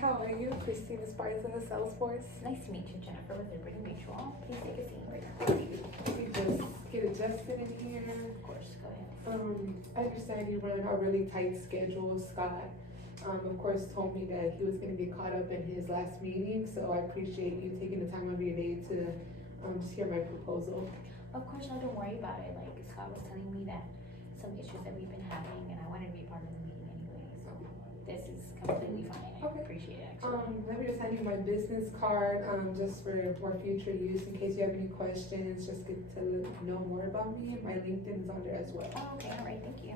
how are you? Christine Esparza, the Salesforce. Nice to meet you, Jennifer, with Liberty Mutual. Please take a seat right now. We just get adjusted in here. Of course, go ahead. I understand you run a really tight schedule. Scott, of course, told me that he was going to get caught up in his last meeting, so I appreciate you taking the time of your day to just hear my proposal. Of course, no, don't worry about it. Like, Scott was telling me that some issues that we've been having, and I wanted to be part of the meeting anyway, so this is completely fine. I Okay. appreciate it, actually. Let me just hand you my business card, just for more future use, in case you have any questions, just get to know more about me. My LinkedIn is on there as well. Oh, okay, all right, thank you.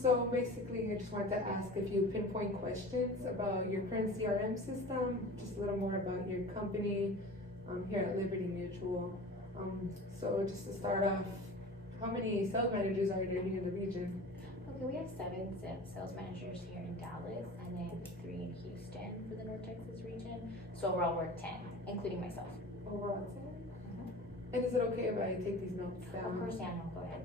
So basically, I just wanted to ask a few pinpoint questions about your current CRM system, just a little more about your company, here at Liberty Mutual. So just to start off, how many sales managers are there here in the region? Okay, we have 7 sales managers here in Dallas, and then 3 in Houston for the North Texas region. So overall, we're 10, including myself. Overall 10? And is it okay if I take these notes down? Of course, yeah, no, go ahead.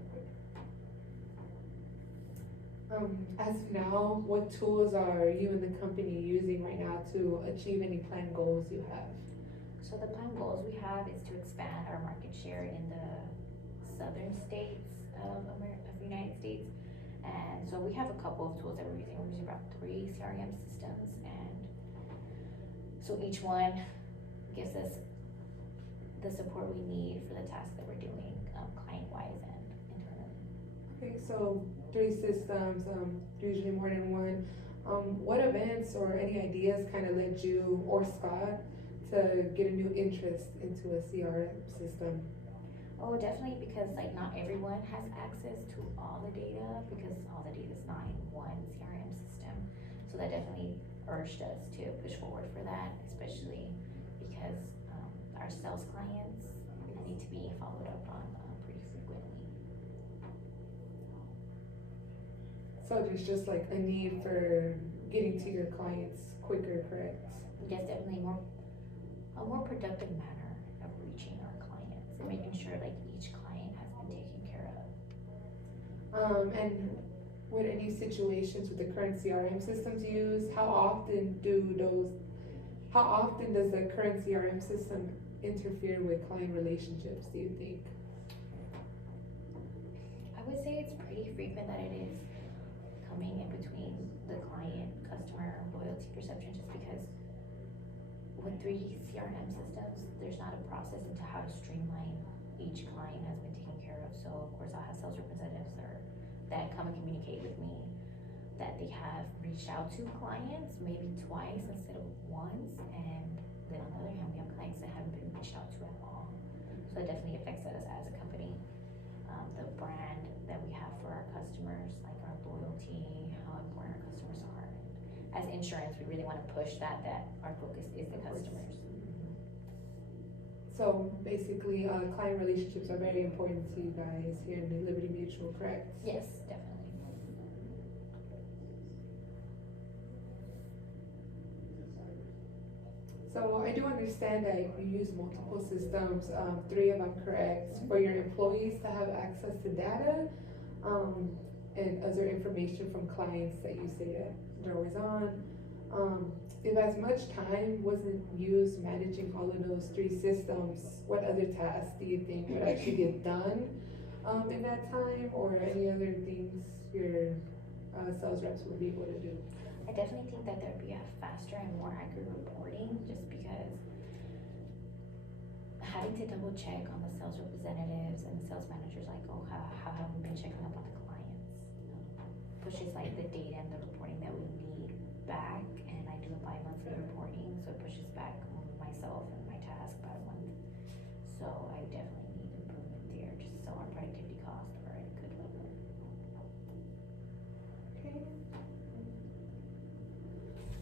As of now, what tools are you and the company using right now to achieve any planned goals you have? So the planned goals we have is to expand our market share in the southern states of the United States. And so we have a couple of tools that we're using. We're using about 3 CRM systems, and so each one gives us the support we need for the tasks that we're doing, client-wise and internally. Okay, so 3 systems, usually more than one. What events or any ideas kind of led you or Scott to get a new interest into a CRM system? Oh, definitely, because like not everyone has access to all the data, because all the data is not in one CRM system. So that definitely urged us to push forward for that, especially because our sales clients need to be followed up on pretty frequently. So there's just like a need for getting to your clients quicker, correct? Yes, definitely a more productive manner of reaching our clients and making sure like each client has been taken care of. And with any situations with the current CRM systems used, how often does the current CRM system interfere with client relationships, do you think? I would say it's pretty frequent that it is coming in between the client customer loyalty perception, just because with 3 CRM systems, there's not a process into how to streamline each client has been taken care of. So of course I'll have sales representatives that come and communicate with me that they have reached out to clients maybe twice instead of once, and then on the other hand we have clients that haven't been reached out to at all. So it definitely affects us as a company. The brand that we have for our customers, like our loyalty, how important our customers are. As insurance, we really want to push that our focus is the customers. So basically, client relationships are very important to you guys here in the Liberty Mutual, correct? Yes, definitely. So I do understand that you use multiple systems, 3 of them, correct, for your employees to have access to data, and other information from clients that you say that they're always on. If as much time wasn't used managing all of those 3 systems, what other tasks do you think would actually get done in that time, or any other things your sales reps would be able to do? I definitely think that there'd be a faster and more accurate reporting, just because having to double check on the sales representatives and the sales managers, like, oh, how have we been checking up on the clients, pushes like the data and the reporting that we need back. And I do a bi-monthly reporting, so it pushes back myself and my task by a month. So I definitely need improvement there, just so our productivity costs are at a good level.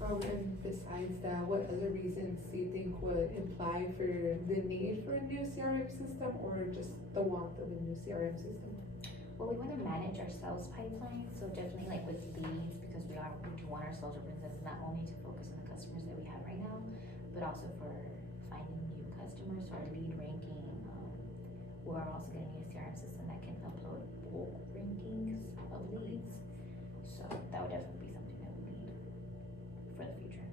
Okay. And besides that, what other reasons do you think would imply for the need for a new CRM system, or just the want of a new CRM system? Well, we want to manage our sales pipeline, so definitely like with leads, because we do want our sales representatives not only to focus on the customers that we have right now, but also for finding new customers. So our lead ranking, we're also going to need a CRM system that can upload bulk rankings of leads. So that would definitely be something that we need for the future.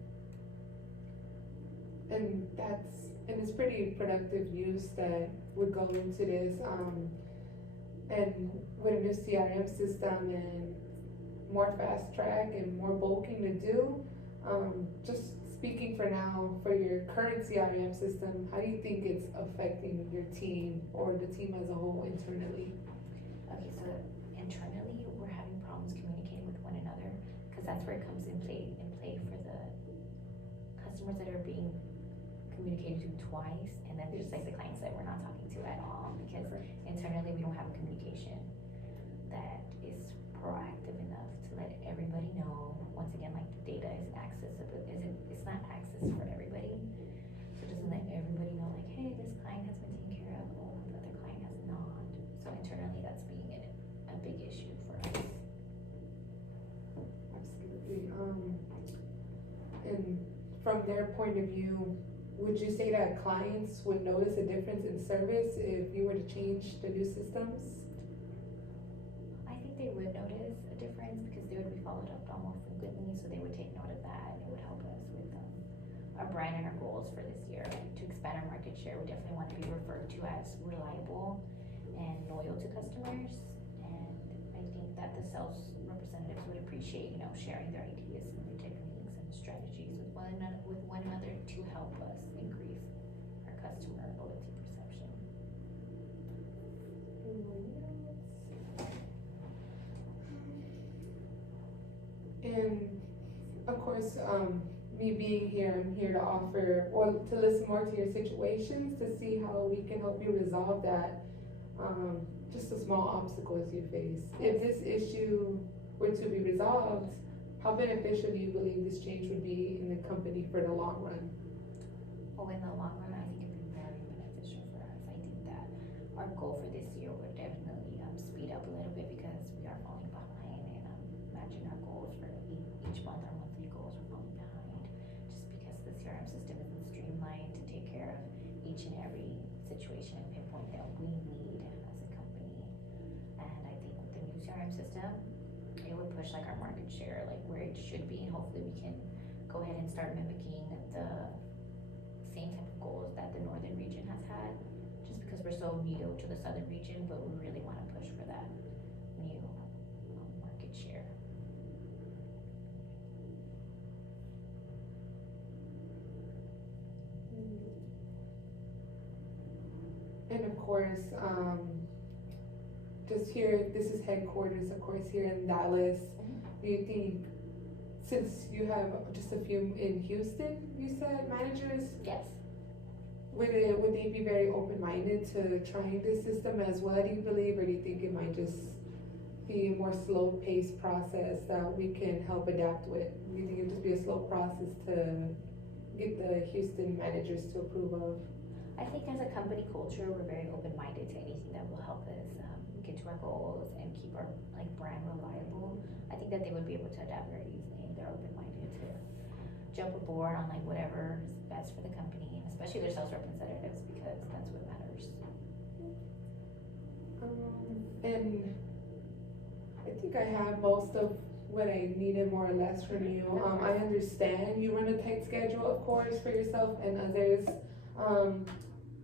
And it's pretty productive use that would go into this, and with a new CRM system and more fast track and more bulking to do, just speaking for now, for your current CRM system, how do you think it's affecting your team or the team as a whole internally? Okay, so internally, we're having problems communicating with one another, because that's where it comes in play for the customers that are being communicated to twice, and then there's like the clients that we're not talking to at all, because internally we don't have a communication that is proactive enough to let everybody know. Once again, like the data isn't accessible, it's not access for everybody, so it doesn't let everybody know like, hey, this client has been taken care of, oh, the other client has not. So internally, that's being a big issue for us. Absolutely. And from their point of view, would you say that clients would notice a difference in service if you were to change the new systems? I think they would notice a difference because they would be followed up on more frequently, so they would take note of that, and it would help us with our brand and our goals for this year. Like, to expand our market share, we definitely want to be referred to as reliable and loyal to customers, and I think that the sales representatives would appreciate, sharing their ideas and their techniques and strategies with one another to help us increase our customer loyalty perception. And of course, me being here, I'm here to offer, or to listen more to your situations, to see how we can help you resolve that, just the small obstacles you face. If this issue were to be resolved, how beneficial do you believe this change would be in the company for the long run? Well, in the long run, I think it'd be very beneficial for us. I think that our goal for this year would definitely speed up a little bit, because we are falling behind, and matching our goals for each month, our monthly goals are falling behind, just because the CRM system isn't streamlined to take care of each and every situation and pinpoint that we need as a company. And I think with the new CRM system, it would push like our market share like where it should be, and hopefully we can go ahead and start mimicking the same type of goals that the northern region has had, just because we're so new to the southern region, but we really want to push for that new market share. And of course, just here, this is headquarters, of course, here in Dallas. Do you think, since you have just a few in Houston, you said, managers? Yes. Would they be very open-minded to trying this system as well, do you believe, or do you think it might just be a more slow-paced process that we can help adapt with? Do you think it'd just be a slow process to get the Houston managers to approve of? I think as a company culture, we're very open-minded to anything that will help us get to our goals and keep our brand reliable. I think that they would be able to adapt very easily, and they're open-minded to jump aboard on whatever is best for the company, and especially their sales representatives, because that's what matters. And I think I have most of what I needed, more or less, from you. I understand you run a tight schedule, of course, for yourself and others.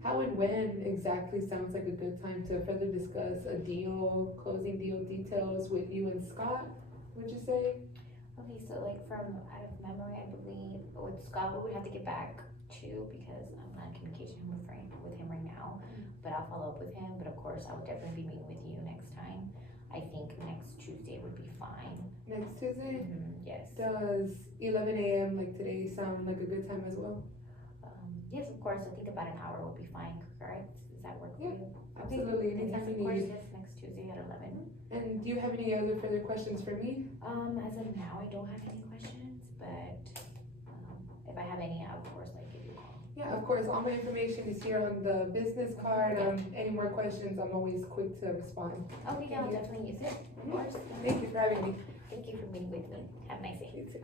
How and when exactly sounds like a good time to further discuss a deal, closing deal details with you and Scott, would you say? Okay, so from out of memory, I believe with Scott, we would have to get back to, because I'm not in communication with him right now, but I'll follow up with him. But of course, I would definitely be meeting with you next time. I think next Tuesday would be fine. Next Tuesday? Yes. Does 11 a.m. like today sound like a good time as well? Yes, of course. I think about an hour will be fine, correct? Does that work for you? Absolutely, anytime yes, you need. Yes, next Tuesday at 11. And do you have any other further questions for me? As of now, I don't have any questions, but if I have any, I'll of course give you a call. Yeah, of course. All my information is here on the business card. Any more questions, I'm always quick to respond. Okay, yeah, I'll definitely use it. Of course. Thank you for having me. Thank you for being with me. Have a nice day. You too.